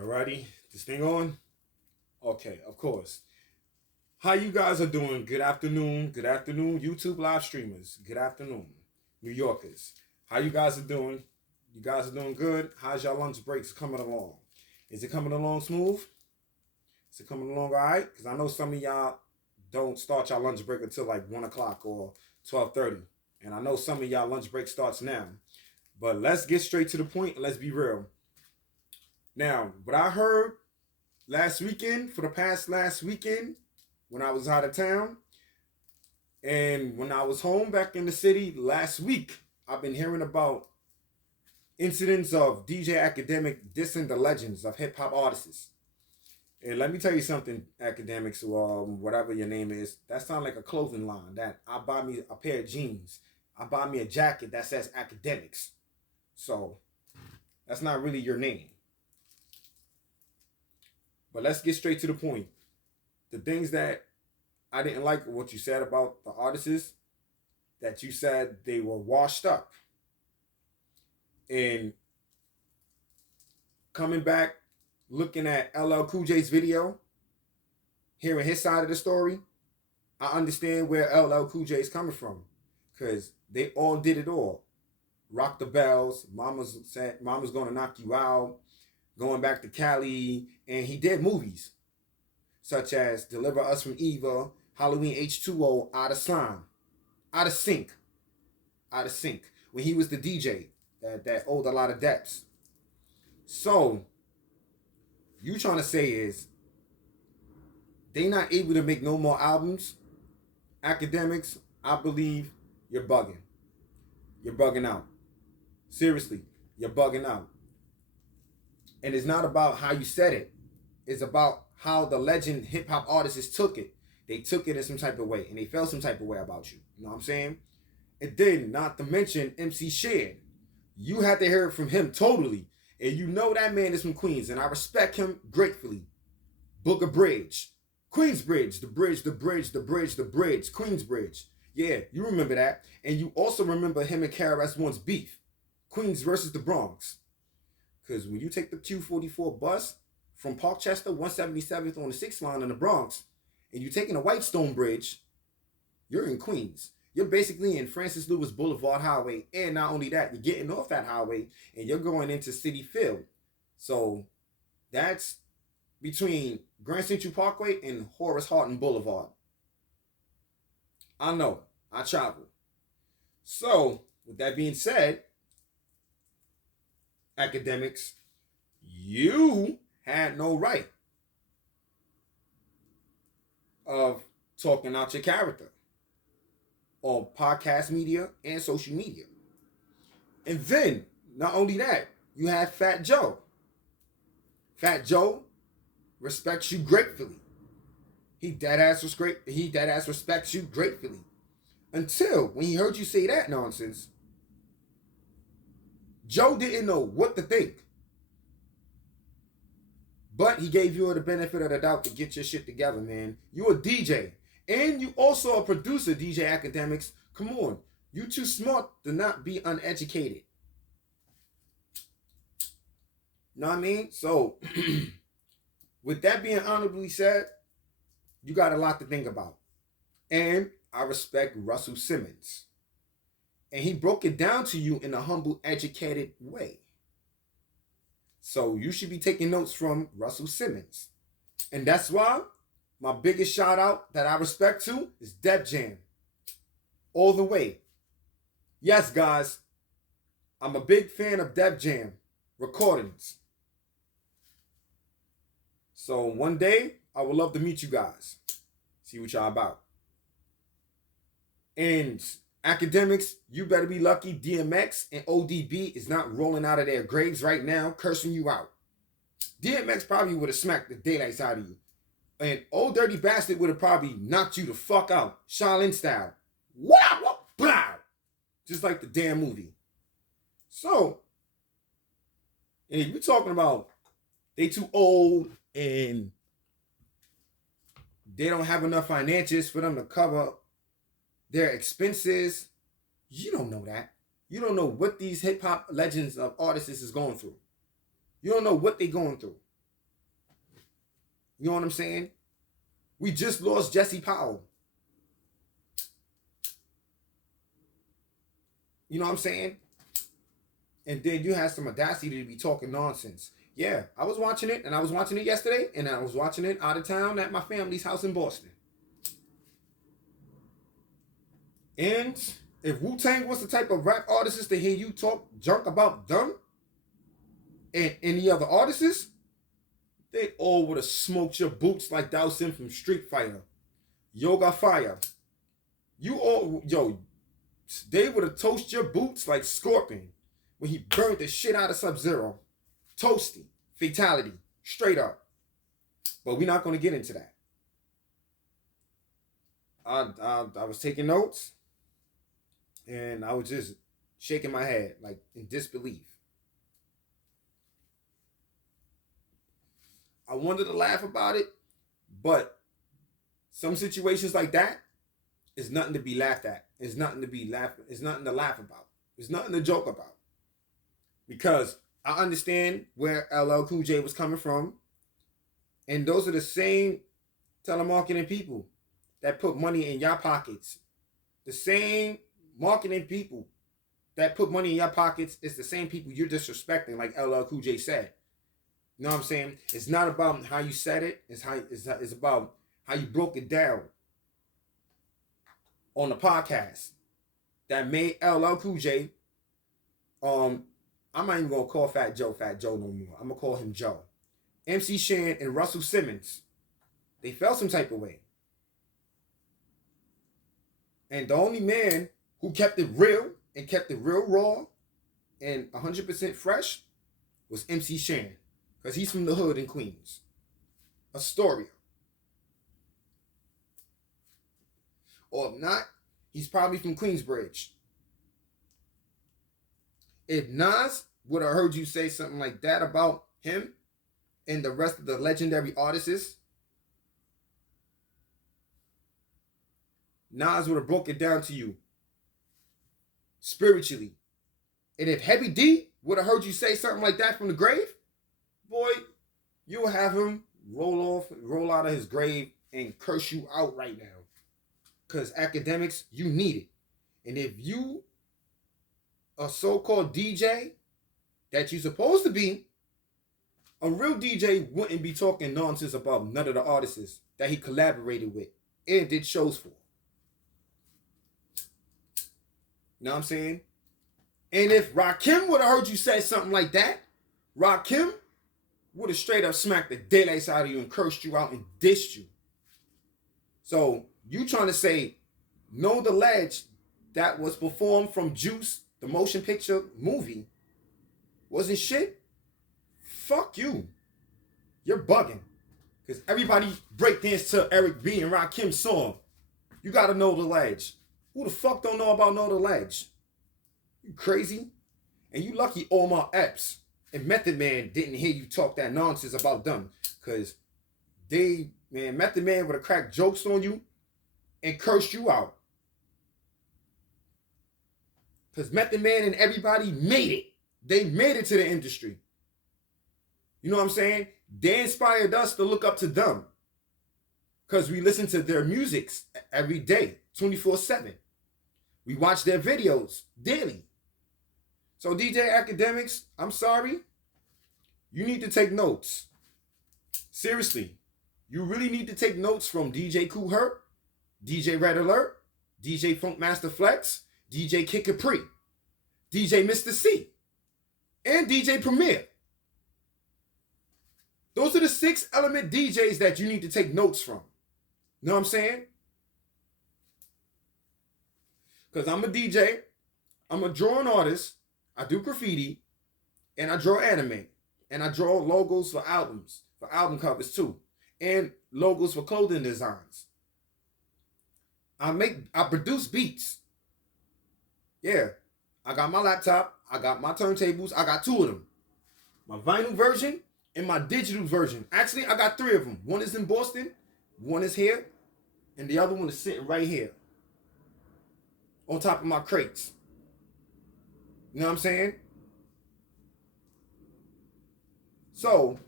Alrighty, this thing on? Okay, of course. How you guys are doing? Good afternoon, YouTube live streamers. Good afternoon, New Yorkers. How you guys are doing? You guys are doing good. How's your lunch breaks coming along? Is it coming along smooth? Is it coming along all right? Because I know some of y'all don't start your lunch break until like 1 o'clock or 12:30, and I know some of y'all lunch break starts now. But let's get straight to the point and let's be real. Now, what I heard last weekend, for the past last weekend, when I was out of town, and when I was home back in the city last week, I've been hearing about incidents of DJ Academic dissing the legends of hip hop artists. And let me tell you something, academics, or whatever your name is, that sounds like a clothing line. That I buy me a pair of jeans, I buy me a jacket that says academics. So that's not really your name. But let's get straight to the point. The things that I didn't like what you said about the artists, that you said they were washed up. And coming back, looking at LL Cool J's video, hearing his side of the story, I understand where LL Cool J is coming from. Because they all did it all. Rock the Bells, Mama's said Mama's Gonna Knock You Out, going back to Cali, and he did movies such as Deliver Us from Evil, Halloween H2O, Out of Slime, Out of Sync, when he was the DJ that owed a lot of debts. So, you trying to say is they not able to make no more albums? Academics, I believe you're bugging. You're bugging out. Seriously, you're bugging out. And it's not about how you said it. It's about how the legend hip hop artists took it. They took it in some type of way, and they felt some type of way about you. You know what I'm saying? And then, not to mention MC Shan. You had to hear it from him totally. And you know that man is from Queens, and I respect him gratefully. Booker Bridge. Queensbridge. The bridge. Queensbridge. Yeah, you remember that. And you also remember him and KRS-One's beef. Queens versus the Bronx. Because when you take the Q44 bus from Parkchester, 177th on the 6th line in the Bronx, and you're taking a Whitestone Bridge, you're in Queens. You're basically in Francis Lewis Boulevard Highway. And not only that, you're getting off that highway and you're going into City Field. So that's between Grand Central Parkway and Horace Houghton Boulevard. I know. I travel. So, with that being said, academics, you had no right of talking out your character on podcast media and social media. And then, not only that, you have Fat Joe. Fat Joe respects you gratefully. He dead ass respects you gratefully. Until when he heard you say that nonsense, Joe didn't know what to think. But he gave you the benefit of the doubt to get your shit together, man. You a DJ. And you also a producer, DJ Academics. Come on. You too smart to not be uneducated. Know what I mean? So, with that being honorably said, you got a lot to think about. And I respect Russell Simmons. And he broke it down to you in a humble, educated way. So you should be taking notes from Russell Simmons. And that's why my biggest shout out that I respect to is Def Jam. All the way. Yes, guys. I'm a big fan of Def Jam recordings. So one day, I would love to meet you guys. See what y'all about. And academics, you better be lucky DMX and ODB is not rolling out of their graves right now, cursing you out. DMX probably would have smacked the daylights out of you. And Old Dirty Bastard would have probably knocked you the fuck out. Shaolin style. Wow, blah. Just like the damn movie. So, and if you're talking about they too old and they don't have enough financials for them to cover their expenses, you don't know that. You don't know what these hip hop legends of artists is going through. You don't know what they're going through. You know what I'm saying? We just lost Jesse Powell. You know what I'm saying? And then you have some audacity to be talking nonsense. Yeah, I was watching it, and I was watching it yesterday, and I was watching it out of town at my family's house in Boston. And if Wu-Tang was the type of rap artist to hear you talk junk about them and any other artists, they all would have smoked your boots like Dawson from Street Fighter. Yoga Fire. They would have toasted your boots like Scorpion when he burned the shit out of Sub-Zero. Toasty. Fatality. Straight up. But we're not going to get into that. I was taking notes, and I was just shaking my head like in disbelief. I wanted to laugh about it, but some situations like that is nothing to be laughed at. It's nothing to laugh about. It's nothing to joke about. Because I understand where LL Cool J was coming from. And those are the same telemarketing people that put money in your pockets. The same marketing people that put money in your pockets is the same people you're disrespecting, like LL Cool J said. You know what I'm saying? It's not about how you said it. It's about how you broke it down on the podcast that made LL Cool J. I'm not even gonna call Fat Joe no more. I'm gonna call him Joe. MC Shan and Russell Simmons, they felt some type of way. And the only man who kept it real and kept it real raw and 100% fresh was MC Shan. Because he's from the hood in Queens. Astoria. Or if not, he's probably from Queensbridge. If Nas would have heard you say something like that about him and the rest of the legendary artists, Nas would have broke it down to you spiritually. And if Heavy D would have heard you say something like that from the grave, boy, you'll have him roll out of his grave and curse you out right now. Because academics, you need it. And if you a so-called DJ that you're supposed to be, a real DJ wouldn't be talking nonsense about none of the artists that he collaborated with and did shows for. You know what I'm saying? And if Rakim would have heard you say something like that, Rakim would have straight up smacked the daylights out of you and cursed you out and dissed you. So you trying to say, Know the Ledge that was performed from Juice, the motion picture movie, wasn't shit? Fuck you. You're bugging. Because everybody breakdance to Eric B and Rakim's song. You gotta know the ledge. Who the fuck don't know about Know the Ledge? You crazy? And you lucky Omar Epps and Method Man didn't hear you talk that nonsense about them. Because Method Man would have cracked jokes on you and cursed you out. Because Method Man and everybody made it. They made it to the industry. You know what I'm saying? They inspired us to look up to them. Because we listen to their musics every day, 24/7. We watch their videos daily. So DJ Akademiks, I'm sorry. You need to take notes. Seriously. You really need to take notes from DJ Kool Herc, DJ Red Alert, DJ Funkmaster Flex, DJ Kid Capri, DJ Mr. C, and DJ Premier. Those are the 6 element DJs that you need to take notes from. You know what I'm saying? Because I'm a DJ, I'm a drawing artist, I do graffiti, and I draw anime. And I draw logos for albums, for album covers too. And logos for clothing designs. I produce beats. Yeah. I got my laptop, I got my turntables, I got 2 of them. My vinyl version and my digital version. Actually, I got 3 of them. One is in Boston, one is here, and the other one is sitting right here. On top of my crates. You know what I'm saying? So,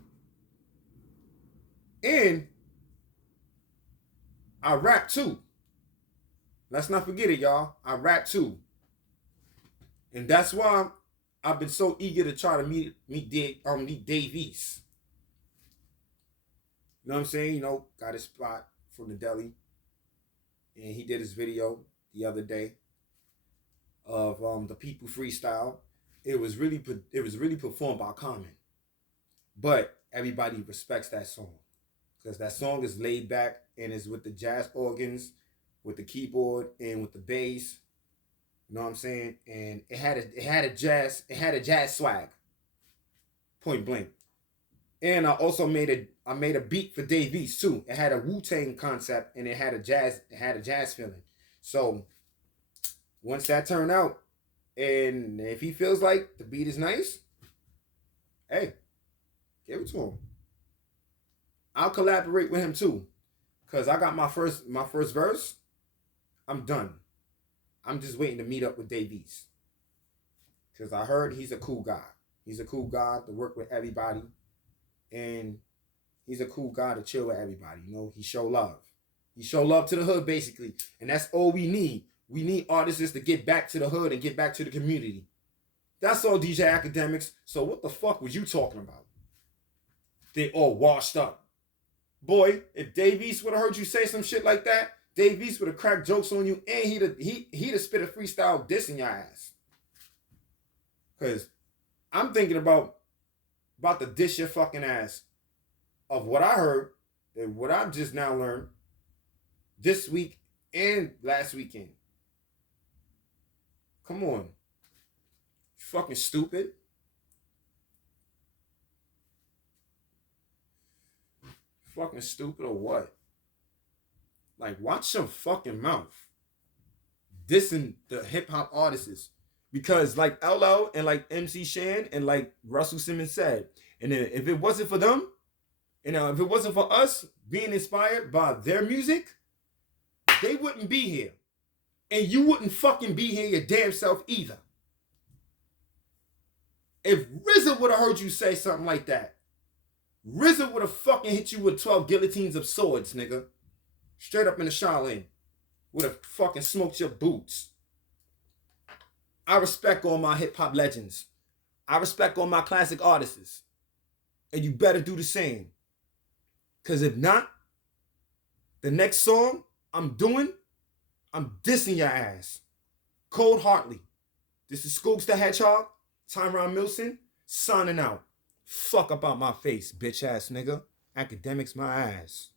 And I rap too. Let's not forget it, y'all. I rap too. And that's why I've been so eager to try to meet Dave East. You know what I'm saying? You know, got his spot from the deli. And he did his video the other day of the People Freestyle. It was really performed by Common. But everybody respects that song. Because that song is laid back and is with the jazz organs, with the keyboard, and with the bass. You know what I'm saying? And it had a jazz swag. Point blank. And I also made a beat for Dave East too. It had a Wu-Tang concept and it had a jazz feeling. So once that turned out, and if he feels like the beat is nice, hey, give it to him. I'll collaborate with him too. Cause I got my first verse. I'm done. I'm just waiting to meet up with Dave East. Cause I heard he's a cool guy. He's a cool guy to work with everybody. And he's a cool guy to chill with everybody. You know, he show love. He show love to the hood, basically. And that's all we need. We need artists to get back to the hood and get back to the community. That's all, DJ Akademiks. So what the fuck was you talking about? They all washed up. Boy, if Dave East would have heard you say some shit like that, Dave East would have cracked jokes on you and he'd have spit a freestyle dissing your ass. Because I'm thinking about to dish your fucking ass of what I heard and what I've just now learned this week and last weekend. Come on. You fucking stupid. Fucking stupid or what? Like, watch your fucking mouth. Dissing the hip-hop artists. Because like LL and like MC Shan and like Russell Simmons said, and if it wasn't for them, if it wasn't for us being inspired by their music, they wouldn't be here. And you wouldn't fucking be here your damn self either. If RZA would have heard you say something like that, RZA would have fucking hit you with 12 guillotines of swords, nigga. Straight up in the Shaolin. Would have fucking smoked your boots. I respect all my hip-hop legends. I respect all my classic artists. And you better do the same. Because if not, the next song I'm dissing your ass. Cold Heartly. This is Scoops the Hedgehog, Tyron Milson, signing out. Fuck about my face, bitch ass nigga. Academics my ass.